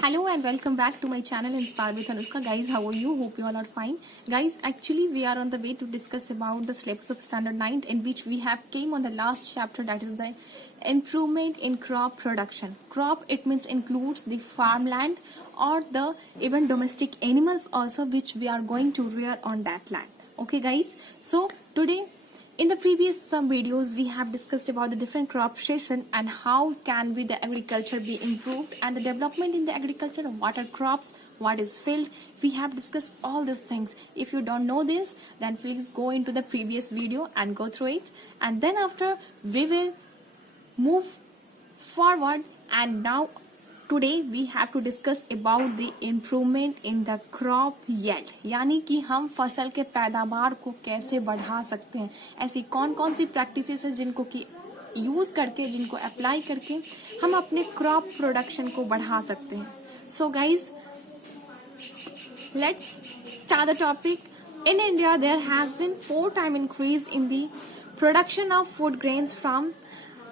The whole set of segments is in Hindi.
Hello and welcome back to my channel Inspire with Anushka. Guys, how are you? Hope you all are fine. Guys, actually we are on the way to discuss about the syllabus of standard 9, in which we have came on the last chapter, that is the improvement in crop production. Crop, it means includes the farmland or the even domestic animals also, which we are going to rear on that land. Okay guys, so today in the previous some videos we have discussed about the different crop rotation and how can be the agriculture be improved and the development in the agriculture, what are crops, what is field. We have discussed all these things. If you don't know this, then please go into the previous video and go through it, and then after we will move forward. And now today we have to discuss about the improvement in the crop yield, यानी कि हम फसल के पैदावार को कैसे बढ़ा सकते हैं। ऐसी कौन कौन सी प्रैक्टिसेस है जिनको कि यूज करके, जिनको अप्लाई करके हम अपने क्रॉप प्रोडक्शन को बढ़ा सकते हैं। So guys, let's start the topic. In India, there has been 4-time increase in the production of food grains from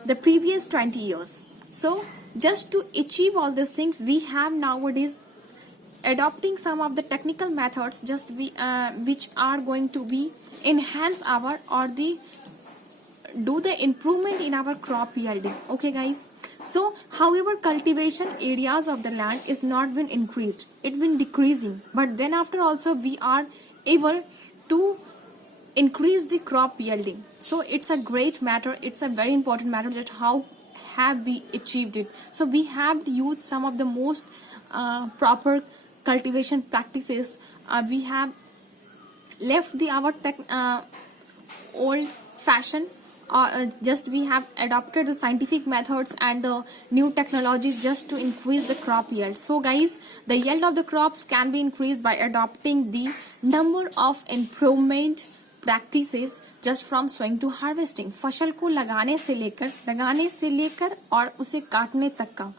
the previous 20 years. So, just to achieve all these things, we have nowadays adopting some of the technical methods which are going to be enhance our or the do the improvement in our crop yielding. Okay guys, so however cultivation areas of the land is not been increased, it been decreasing, but then after also we are able to increase the crop yielding. So it's a great matter, it's a very important matter that how have we achieved it. So we have used some of the most proper cultivation practices. We have left the our old fashion, just we have adopted the scientific methods and the new technologies just to increase the crop yield. So guys, the yield of the crops can be increased by adopting the number of improvement practices just from sowing to harvesting. फसल को लगाने से लेकर और उसे काटने तक का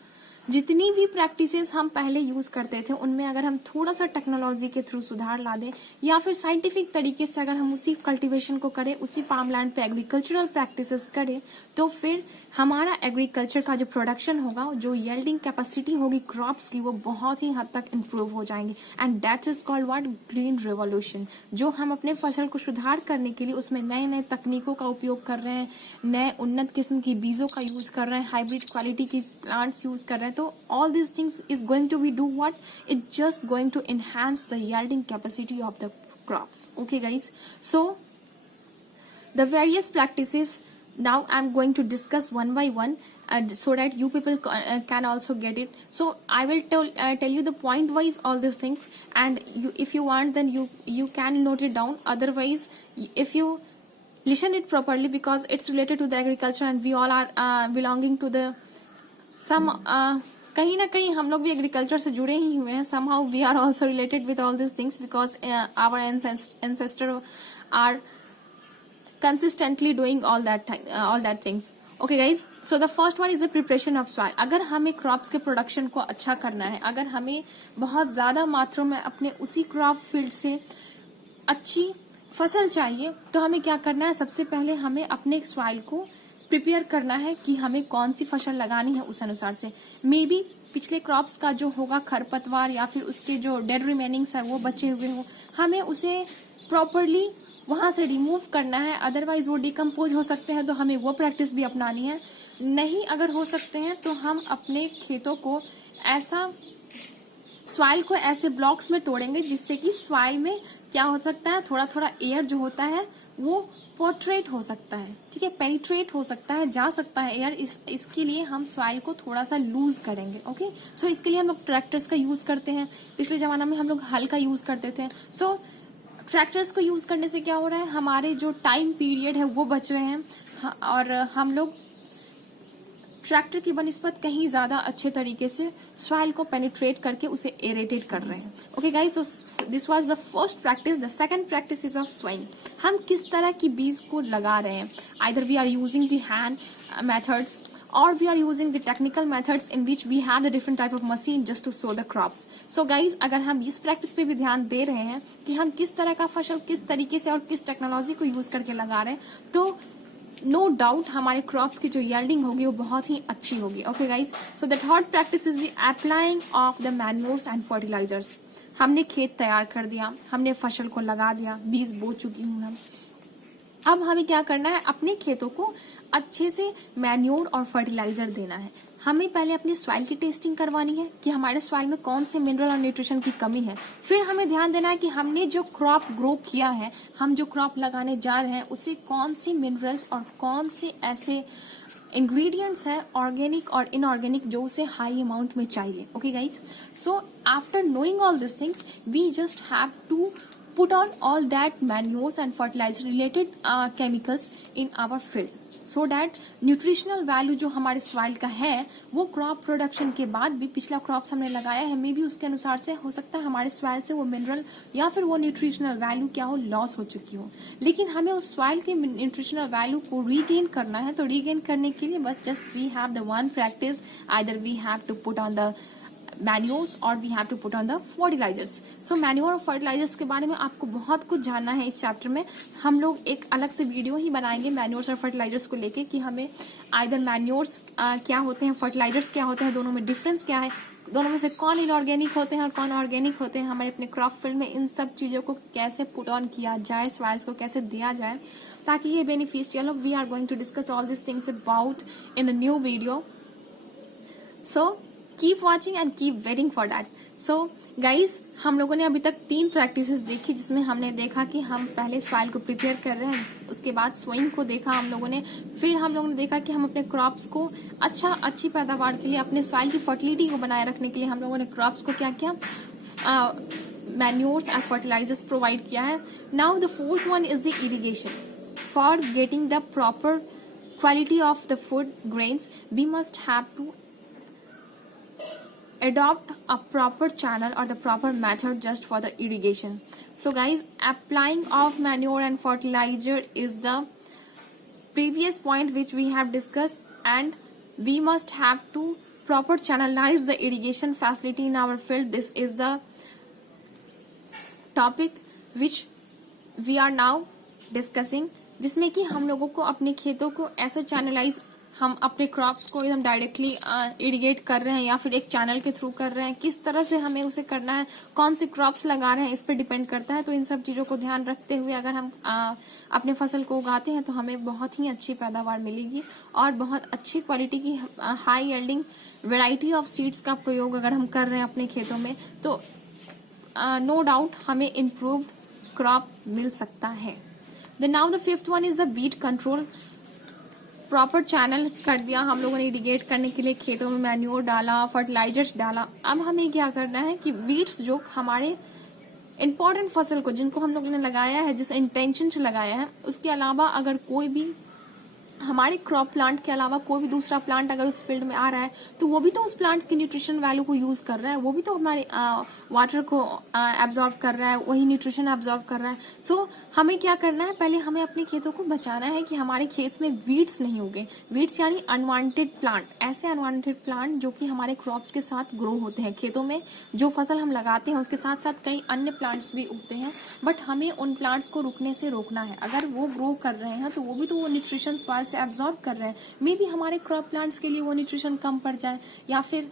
जितनी भी प्रैक्टिसेस हम पहले यूज करते थे, उनमें अगर हम थोड़ा सा टेक्नोलॉजी के थ्रू सुधार ला दें या फिर साइंटिफिक तरीके से अगर हम उसी कल्टीवेशन को करें, उसी फार्मलैंड पे एग्रीकल्चरल प्रैक्टिसेस करें, तो फिर हमारा एग्रीकल्चर का जो प्रोडक्शन होगा, जो यील्डिंग कैपेसिटी होगी क्रॉप्स की, वो बहुत ही हद तक इंप्रूव हो जाएंगे। And that is called what, green revolution. जो हम अपने फसल को सुधार करने के लिए उसमें नए नए तकनीकों का उपयोग कर रहे हैं, नए उन्नत किस्म की बीजों का यूज कर रहे हैं, हाइब्रिड क्वालिटी की प्लांट्स यूज कर रहे हैं, तो all these things is going to be do what, it's just going to enhance the yielding capacity of the crops. Okay guys, so the various practices now I'm going to discuss one by one, so that you people can also get it. So I will tell you the point wise all these things, and you, if you want, then you can note it down. Otherwise, if you listen it properly, because it's related to the agriculture and we all are belonging to the some कहीं ना कहीं हम लोग भी एग्रीकल्चर से जुड़े ही हुए हैं। somehow we are also related with all these things because our ancestors are consistently doing all that things. Okay guys, so the first one is the preparation of soil. अगर हमें क्रॉप्स के प्रोडक्शन को अच्छा करना है, अगर हमें बहुत ज्यादा मात्रा में अपने उसी क्रॉप फील्ड से अच्छी फसल चाहिए, तो हमें क्या करना है, सबसे पहले हमें अपने सॉइल को प्रिपेयर करना है कि हमें कौन सी फसल लगानी है उस अनुसार से। मे बी पिछले क्रॉप्स का जो होगा खरपतवार या फिर उसके जो डेड रिमेनिंग्स है वो बचे हुए हो, हमें उसे प्रॉपरली वहां से रिमूव करना है। अदरवाइज वो डिकम्पोज हो सकते हैं, तो हमें वो प्रैक्टिस भी अपनानी है। नहीं अगर हो सकते हैं तो हम अपने खेतों को ऐसा सॉइल को ऐसे ब्लॉक्स में तोड़ेंगे जिससे कि सॉइल में क्या हो सकता है, थोड़ा थोड़ा एयर जो होता है वो पोर्ट्रेट हो सकता है, ठीक है, पेनिट्रेट हो सकता है, जा सकता है एयर। इसके लिए हम सॉइल को थोड़ा सा लूज करेंगे। ओके, सो इसके लिए हम लोग ट्रैक्टर्स का यूज करते हैं। पिछले जमाना में हम लोग हल का यूज करते थे। सो ट्रैक्टर्स को यूज करने से क्या हो रहा है, हमारे जो टाइम पीरियड है वो बच रहे हैं, और हम लोग ट्रैक्टर की बनिस्बत कहीं ज्यादा अच्छे तरीके से सॉइल को पेनिट्रेट करके उसे एरेटेट कर रहे हैं। Okay guys, so this was the first practice. The second practice is of sowing. हम किस तरह की बीज को लगा रहे हैं, either we are using the hand methods or we are using the technical methods in which we have the different type of machine just to sow the crops. So guys, अगर हम इस प्रैक्टिस पे भी ध्यान दे रहे हैं कि हम किस तरह का फसल किस तरीके से और किस टेक्नोलॉजी को यूज करके लगा रहे हैं, तो नो डाउट हमारे क्रॉप्स की जो यील्डिंग होगी वो बहुत ही अच्छी होगी. Okay guys, so the third practice is the applying of the manures and fertilisers. हमने खेत तैयार कर दिया, हमने फसल को लगा दिया, बीज बो चुकी हूँ मैं. अब हमें क्या करना है, अपने खेतों को अच्छे से मैन्योर और फर्टिलाइजर देना है. हमें पहले अपनी सॉइल की टेस्टिंग करवानी है कि हमारे सॉइल में कौन से मिनरल और न्यूट्रिशन की कमी है. फिर हमें ध्यान देना है कि हमने जो क्रॉप ग्रो किया है, हम जो क्रॉप लगाने जा रहे हैं, उसे कौन सी मिनरल्स और कौन से ऐसे इंग्रेडिएंट्स है ऑर्गेनिक और इनऑर्गेनिक जो उसे हाई अमाउंट में चाहिए. Okay guys, so after knowing all this things we just have to put on all that manures and fertilizer related chemicals in our field so that nutritional value जो हमारे सॉइल का है वो क्रॉप प्रोडक्शन के बाद भी पिछला क्रॉप्स हमने लगाया है मे भी उसके अनुसार से हो सकता है हमारे सॉइल से वो मिनरल या फिर वो न्यूट्रिशनल वैल्यू क्या हो लॉस हो चुकी हो. लेकिन हमें उस सॉइल के न्यूट्रिशनल वैल्यू को रीगेन करना है. तो रीगेन करने के लिए बस just we have the one practice, either we have to put on the manures और we have to put on the fertilisers. So manure और फर्टिलाइजर्स के बारे में आपको बहुत कुछ जानना है इस चैप्टर में. हम लोग एक अलग से वीडियो ही बनाएंगे मैन्योर्स और फर्टिलाइजर्स को लेके कि हमें आइदर मैन्योर्स क्या होते हैं, फर्टिलाइजर्स क्या होते हैं, दोनों में डिफरेंस क्या है, दोनों में से कौन इनऑर्गेनिक होते हैं और कौन ऑर्गेनिक होते हैं हमारे अपने क्रॉप फील्ड में. इन सब चीजों को कैसे पुट ऑन किया जाए, सॉइल्स को कैसे दिया जाए ताकि ये बेनिफिशियल हो. We are going to discuss all this things about in a new video. So keep watching and keep waiting for that. So guys, हम लोगों ने अभी तक 3 प्रैक्टिसेस देखी जिसमें हमने देखा कि हम पहले सॉइल को प्रिपेयर कर रहे हैं, उसके बाद सोइंग को देखा हम लोगों ने, फिर हम लोगों ने देखा कि हम अपने क्रॉप्स को अच्छी पैदावार के लिए, अपने सॉइल की फर्टिलिटी को बनाए रखने के लिए हम लोगों ने क्रॉप्स को क्या किया, मैन्योर्स एंड फर्टिलाइजर्स प्रोवाइड किया है. Now the fourth one is the irrigation. For getting the proper quality of the food grains we must have to adopt a proper channel or the proper method just for the irrigation. So guys, applying of manure and fertilizer is the previous point which we have discussed, and we must have to proper channelize the irrigation facility in our field. This is the topic which we are now discussing, जिसमें कि हम लोगों को अपने खेतों को ऐसे चैनलाइज, हम अपने क्रॉप्स को एकदम डायरेक्टली इरिगेट कर रहे हैं या फिर एक चैनल के थ्रू कर रहे हैं, किस तरह से हमें उसे करना है, कौन से क्रॉप्स लगा रहे हैं, इस पर डिपेंड करता है. तो इन सब चीजों को ध्यान रखते हुए अगर हम अपने फसल को उगाते हैं तो हमें बहुत ही अच्छी पैदावार मिलेगी और बहुत अच्छी क्वालिटी की high yielding variety of seeds का प्रयोग अगर हम कर रहे हैं अपने खेतों में तो नो डाउट हमें इम्प्रूव्ड क्रॉप मिल सकता है. Now the fifth one is the weed control. Proper channel कर दिया हम लोगों ने इरिगेट करने के लिए, खेतों में मैन्योर डाला, फर्टिलाइजर्स डाला. अब हमें क्या करना है कि वीड्स जो हमारे इंपॉर्टेंट फसल को, जिनको हम लोगों ने लगाया है, जिस इंटेंशन से लगाया है, उसके अलावा अगर कोई भी हमारे क्रॉप प्लांट के अलावा कोई भी दूसरा प्लांट अगर उस फील्ड में आ रहा है तो वो भी तो उस प्लांट की न्यूट्रिशन वैल्यू को यूज कर रहा है, वो भी तो हमारे वाटर को एब्जॉर्ब कर रहा है, वही न्यूट्रिशन एब्जॉर्ब कर रहा है. सो हमें क्या करना है, पहले हमें अपने खेतों को बचाना है कि हमारे खेत में वीड्स नहीं उगे. वीड्स यानी अनवांटेड प्लांट, ऐसे अनवांटेड प्लांट जो कि हमारे क्रॉप्स के साथ ग्रो होते हैं. खेतों में जो फसल हम लगाते हैं उसके साथ साथ कई अन्य प्लांट्स भी उगते हैं, बट हमें उन प्लांट्स को रुकने से रोकना है. अगर वो ग्रो कर रहे हैं तो वो भी तो वो न्यूट्रिशन सॉइल से एब्जॉर्ब कर रहे हैं. मे बी हमारे क्रॉप प्लांट्स के लिए वो न्यूट्रिशन कम पड़ जाए या फिर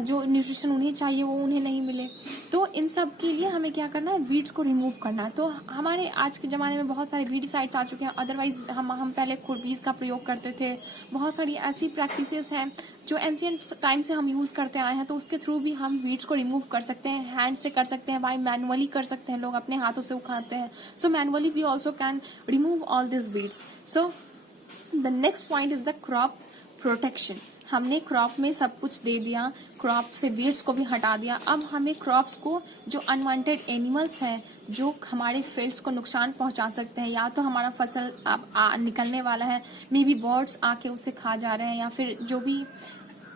जो न्यूट्रिशन उन्हें चाहिए वो उन्हें नहीं मिले. तो इन सब के लिए हमें क्या करना है, वीड्स को रिमूव करना है. तो हमारे आज के जमाने में बहुत सारे वीडसाइड्स आ चुके हैं. अदरवाइज हम पहले खुरपीस का प्रयोग करते थे. बहुत सारी ऐसी प्रैक्टिसेस हैं जो एंशिएंट टाइम से हम यूज करते आए हैं, तो उसके थ्रू भी हम वीड्स को रिमूव कर सकते हैं. हैंड से कर सकते हैं, बाय मैनुअली कर सकते हैं, लोग अपने हाथों से उखाड़ते हैं. So manually we also can remove all this weeds. So the next point is the crop protection. हमने क्रॉप में सब कुछ दे दिया, क्रॉप से वीड्स को भी हटा दिया. अब हमें क्रॉप्स को, जो अनवांटेड एनिमल्स हैं जो हमारे फील्ड्स को नुकसान पहुंचा सकते हैं, या तो हमारा फसल अब निकलने वाला है, मे बी बर्ड्स आके उसे खा जा रहे हैं, या फिर जो भी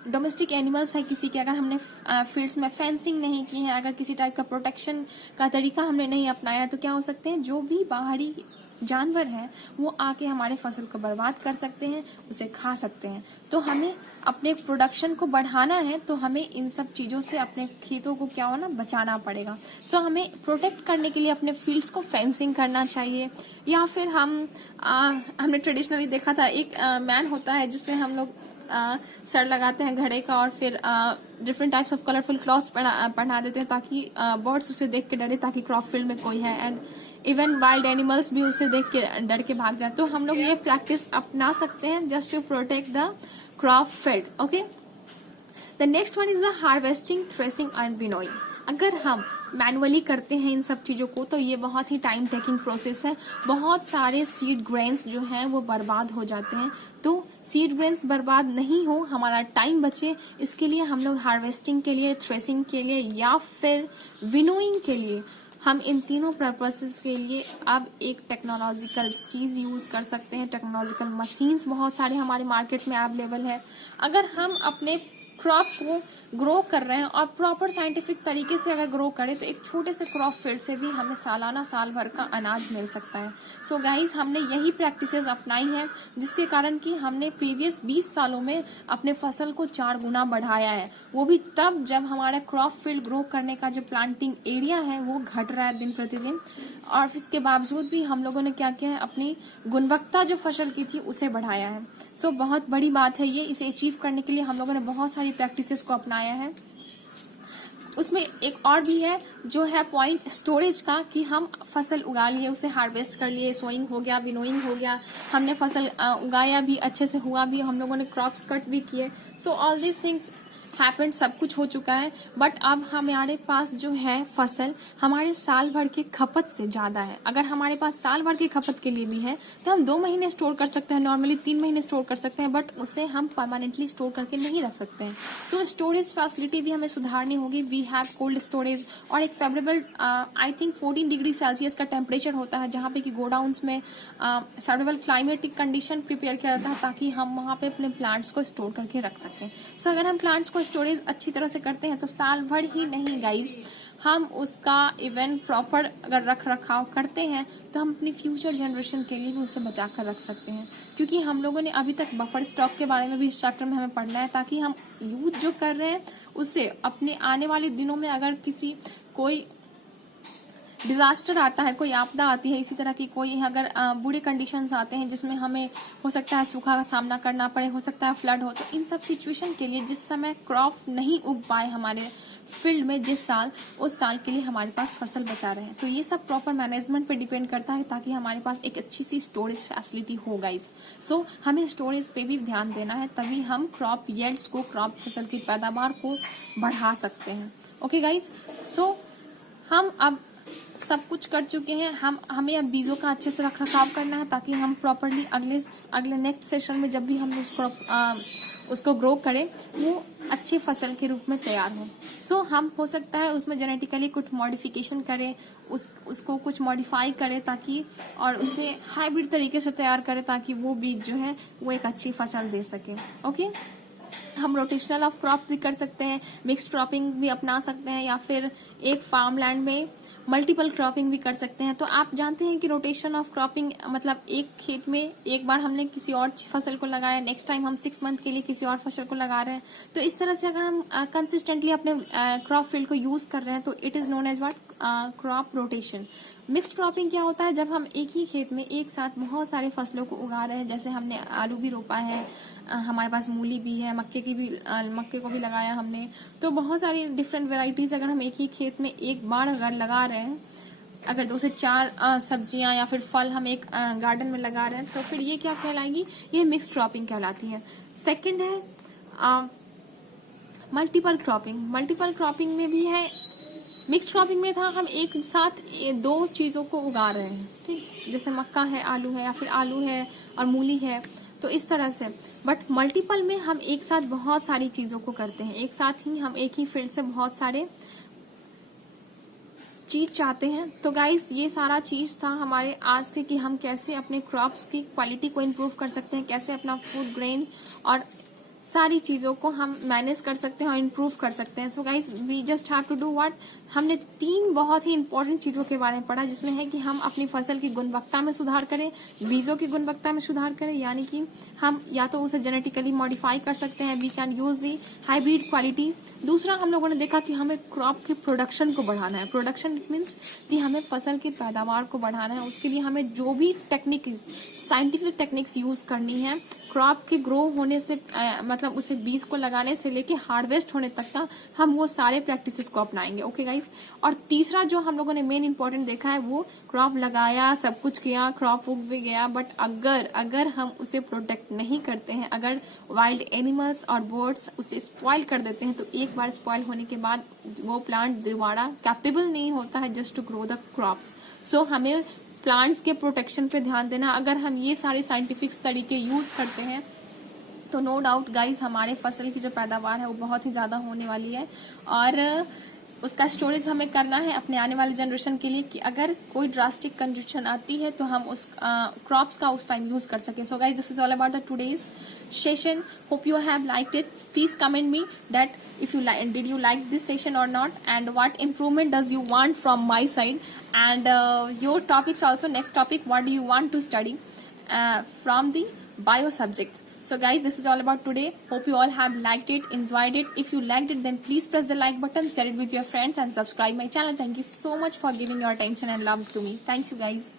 डोमेस्टिक एनिमल्स है किसी के, अगर हमने फील्ड्स में फेंसिंग नहीं की है, अगर किसी टाइप का प्रोटेक्शन का तरीका हमने नहीं अपनाया, तो क्या हो सकते हैं, जो भी बाहरी जानवर हैं वो आके हमारे फसल को बर्बाद कर सकते हैं, उसे खा सकते हैं। तो हमें अपने प्रोडक्शन को बढ़ाना है तो हमें इन सब चीज़ों से अपने खेतों को क्या होना बचाना पड़ेगा। सो हमें प्रोटेक्ट करने के लिए अपने फील्ड्स को फेंसिंग करना चाहिए, या फिर हमने ट्रेडिशनली देखा था एक मैन होता है जिसमें हम लोग सर लगाते हैं घड़े का और फिर different types of colourful clothes पहना देते हैं ताकि बर्ड्स उसे देख के डरे ताकि क्रॉप फील्ड में कोई है, एंड इवन वाइल्ड एनिमल्स भी उसे देख के डर के भाग जाए। तो हम लोग ये प्रैक्टिस अपना सकते हैं just to protect the crop field. Okay, the next one is the harvesting, threshing and winnowing. अगर हम मैनुअली करते हैं इन सब चीज़ों को तो ये बहुत ही टाइम टेकिंग प्रोसेस है। बहुत सारे सीड ग्रेन्स जो हैं वो बर्बाद हो जाते हैं। तो सीड ग्रेन्स बर्बाद नहीं हो, हमारा टाइम बचे, इसके लिए हम लोग हार्वेस्टिंग के लिए, थ्रेसिंग के लिए या फिर विनोइंग के लिए हम इन तीनों पर्पसेस के लिए अब एक टेक्नोलॉजिकल चीज़ यूज़ कर सकते हैं। टेक्नोलॉजिकल मशीन्स बहुत सारे हमारे मार्केट में अवेलेबल है। अगर हम अपने क्रॉप को ग्रो कर रहे हैं और प्रॉपर साइंटिफिक तरीके से अगर ग्रो करें तो एक छोटे से क्रॉप फील्ड से भी हमें सालाना साल भर का अनाज मिल सकता है। सो गाइस, हमने यही प्रैक्टिसेस अपनाई है जिसके कारण कि हमने प्रीवियस 20 सालों में अपने फसल को 4 गुना बढ़ाया है। वो भी तब जब हमारा क्रॉप फील्ड ग्रो करने का जो प्लांटिंग एरिया है वो घट रहा है दिन प्रतिदिन, और इसके बावजूद भी हम लोगों ने क्या किया है, अपनी गुणवत्ता जो फसल की थी उसे बढ़ाया है। सो बहुत बड़ी बात है ये। इसे अचीव करने के लिए हम लोगों ने बहुत सारी प्रैक्टिसेस को अपनाया है। उसमें एक और भी है जो है पॉइंट स्टोरेज का, कि हम फसल उगा लिए, उसे हार्वेस्ट कर लिए, सोइंग हो गया, विनोइंग हो गया, हमने फसल उगाया भी, अच्छे से हुआ भी, हम लोगों ने क्रॉप्स कट भी किए। So all this things happened, सब कुछ हो चुका है। बट अब हमारे पास जो है फसल हमारे साल भर के खपत से ज्यादा है। अगर हमारे पास साल भर की खपत के लिए भी है तो हम 2 महीने स्टोर कर सकते हैं, नॉर्मली 3 महीने स्टोर कर सकते हैं, बट उसे हम परमानेंटली स्टोर करके नहीं रख सकते हैं। तो स्टोरेज फैसिलिटी भी हमें सुधारनी होगी। वी हैव कोल्ड स्टोरेज, और एक favourable I think 14 degree Celsius का टेम्परेचर होता है जहाँ पे कि गोडाउन्स में फेवरेबल क्लाइमेटिक कंडीशन प्रिपेयर किया जाता है ताकि हम वहाँ पे अपने प्लांट्स को स्टोर करके रख सकें। सो अगर हम प्लांट्स को स्टोरेज अच्छी तरह से करते हैं तो साल भर ही नहीं गाइस, हम उसका इवन प्रॉपर अगर रख रखाव करते हैं तो हम अपनी फ्यूचर जनरेशन के लिए भी उसे बचा कर रख सकते हैं। क्योंकि हम लोगों ने अभी तक बफर स्टॉक के बारे में भी इस चैप्टर में हमें पढ़ना है, ताकि हम यूज जो कर रहे हैं उससे अपने आने वाले दिनों में अगर कोई डिजास्टर आता है, कोई आपदा आती है, इसी तरह की कोई अगर बुरे कंडीशंस आते हैं जिसमें हमें हो सकता है सूखा का सामना करना पड़े, हो सकता है फ्लड हो, तो इन सब सिचुएशन के लिए जिस समय क्रॉप नहीं उग पाए हमारे फील्ड में जिस साल, उस साल के लिए हमारे पास फसल बचा रहे हैं। तो ये सब प्रॉपर मैनेजमेंट पे डिपेंड करता है ताकि हमारे पास एक अच्छी सी स्टोरेज फैसिलिटी हो गाइस। सो हमें स्टोरेज पे भी ध्यान देना है, तभी हम क्रॉप यील्ड्स को, क्रॉप फसल की पैदावार को बढ़ा सकते हैं। ओके गाइस, सो हम अब सब कुछ कर चुके हैं। हमें अब बीजों का अच्छे से रखरखाव करना है ताकि हम प्रॉपरली अगले नेक्स्ट सेशन में जब भी हम उसको ग्रो करें वो अच्छी फसल के रूप में तैयार हो। सो हम हो सकता है उसमें जेनेटिकली कुछ मॉडिफिकेशन करें, उसको कुछ मॉडिफाई करें ताकि, और उसे हाइब्रिड तरीके से तैयार करें ताकि वो बीज जो है वो एक अच्छी फसल दे सके। ओके, हम रोटेशनल ऑफ क्रॉप भी कर सकते हैं, मिक्स्ड क्रॉपिंग भी अपना सकते हैं, या फिर एक फार्म लैंड में मल्टीपल क्रॉपिंग भी कर सकते हैं। तो आप जानते हैं कि रोटेशन ऑफ क्रॉपिंग मतलब एक खेत में एक बार हमने किसी और फसल को लगाया, नेक्स्ट टाइम हम 6 मंथ के लिए किसी और फसल को लगा रहे हैं। तो इस तरह से अगर हम कंसिस्टेंटली अपने क्रॉप फील्ड को यूज कर रहे हैं तो it is known as what, crop rotation. Mixed cropping क्या होता है, जब हम एक ही खेत में एक साथ बहुत सारे फसलों को उगा रहे हैं, जैसे हमने आलू भी रोपा है, हमारे पास मूली भी है, मक्के को भी लगाया हमने, तो बहुत सारी डिफरेंट वेराइटीज अगर हम एक ही खेत में एक बार अगर लगा रहे हैं, अगर 2 से 4 सब्जियां या फिर फल हम एक गार्डन में लगा रहे हैं तो फिर ये क्या कहलाएगी, ये मिक्स्ड क्रॉपिंग कहलाती है। सेकंड है मल्टीपल क्रॉपिंग। मल्टीपल क्रॉपिंग में भी है, मिक्स्ड क्रॉपिंग में था हम एक साथ 2 चीजों को उगा रहे हैं, ठीक, जैसे मक्का है, आलू है, या फिर आलू है और मूली है, तो इस तरह से। बट मल्टीपल में हम एक साथ बहुत सारी चीजों को करते हैं, एक साथ ही हम एक ही फील्ड से बहुत सारे चीज चाहते हैं। तो गाइस, ये सारा चीज था हमारे आज के, कि हम कैसे अपने क्रॉप्स की क्वालिटी को इम्प्रूव कर सकते हैं, कैसे अपना फूड ग्रेन और सारी चीजों को हम मैनेज कर सकते हैं और इम्प्रूव कर सकते हैं। So guys we just have to do what, हमने 3 बहुत ही इंपॉर्टेंट चीजों के बारे में पढ़ा, जिसमें है कि हम अपनी फसल की गुणवत्ता में सुधार करें, बीजों की गुणवत्ता में सुधार करें, यानी कि हम या तो उसे जेनेटिकली मॉडिफाई कर सकते हैं, we can use the hybrid quality. दूसरा हम लोगों ने देखा कि हमें क्रॉप की प्रोडक्शन को बढ़ाना है। प्रोडक्शन मीन्स कि हमें फसल की पैदावार को बढ़ाना है। उसके लिए हमें जो भी टेक्निक, साइंटिफिक टेक्निक्स यूज करनी है, क्रॉप के ग्रो होने से मतलब उसे बीज को लगाने से लेके हार्वेस्ट होने तक का हम वो सारे प्रैक्टिसेस को अपनाएंगे। Okay guys. और तीसरा जो हम लोगों ने मेन इंपॉर्टेंट देखा है, वो क्रॉप लगाया, सब कुछ किया, क्रॉप उग भी गया, बट अगर हम उसे प्रोटेक्ट नहीं करते हैं, अगर वाइल्ड एनिमल्स और बर्ड्स उसे स्पॉइल कर देते हैं, तो एक बार स्पॉइल होने के बाद वो प्लांट दोबारा कैपेबल नहीं होता है just to grow the crops. So हमें प्लांट्स के प्रोटेक्शन पे ध्यान देना। अगर हम ये सारे साइंटिफिक तरीके यूज करते हैं तो नो डाउट गाइस हमारे फसल की जो पैदावार है वो बहुत ही ज्यादा होने वाली है, और उसका स्टोरेज हमें करना है अपने आने वाले जनरेशन के लिए, कि अगर कोई ड्रास्टिक कंडीशन आती है तो हम उस क्रॉप्स का उस टाइम यूज कर सके। So guys this is all about the today's session. Hope you have liked it. Please comment me that if you did you like this session or not, and what improvement does you want from my side, and your topics also. Next topic, what do you want to study from the bio subject. So guys, this is all about today. Hope you all have liked it, enjoyed it. If you liked it, then please press the like button, share it with your friends, and subscribe my channel. Thank you so much for giving your attention and love to me. Thanks you guys.